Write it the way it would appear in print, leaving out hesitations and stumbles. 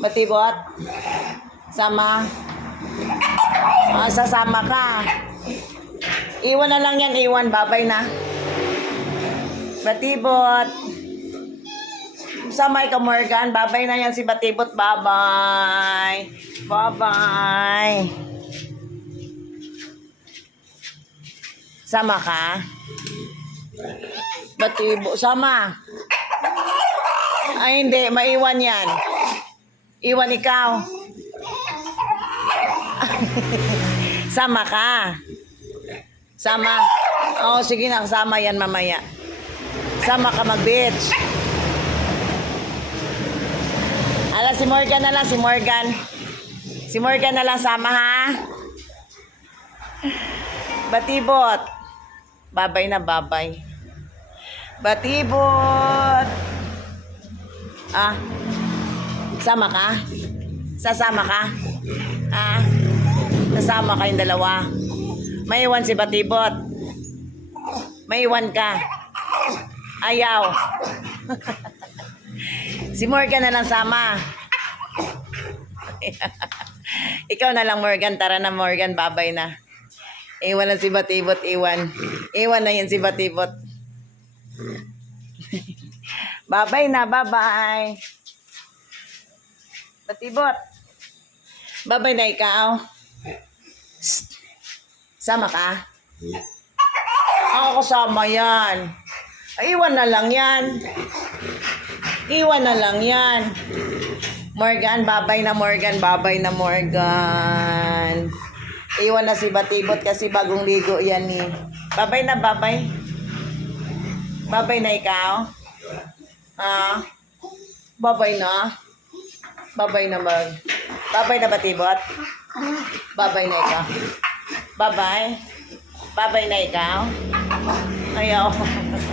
Batibot? Sama? Sasama ka. Iwan na lang yan, iwan. Babay na. Batibot. Samay ka, Morgan. Babay na yan si Batibot. Babay. Babay. Sama ka? Batibot. Sama. Ay, hindi. Maiwan yan. Iwan ikaw. Sama ka. Sama. Oo, sige na. Sama yan mamaya. Sama ka mag-beach. Ala, si Morgan na lang. Si Morgan. Si Morgan na lang sama, ha? Batibot. Babay na, babay. Batibot. Sama ka? Sasama ka? Sasama kayong dalawa. Maiwan si Batibot. Maiwan ka. Ayaw. Si Morgan na lang sama. Ikaw na lang, Morgan. Tara na, Morgan. Babay na. Iwan na si Batibot. Iwan. Iwan na yan si Batibot. Babay na. Babay. Batibot. Babay na ikaw. Sama ka? Ako kasama yan. Iwan na lang yan. Iwan na lang yan. Morgan, babay na Morgan. Babay na Morgan. Iwan na si Batibot kasi bagong ligo yan eh. Babay na, babay. Babay na ikaw. Babay na. Babay na mag. Babay na Batibot. Babay na ikaw. Babay. Babay na ikaw. Ayaw.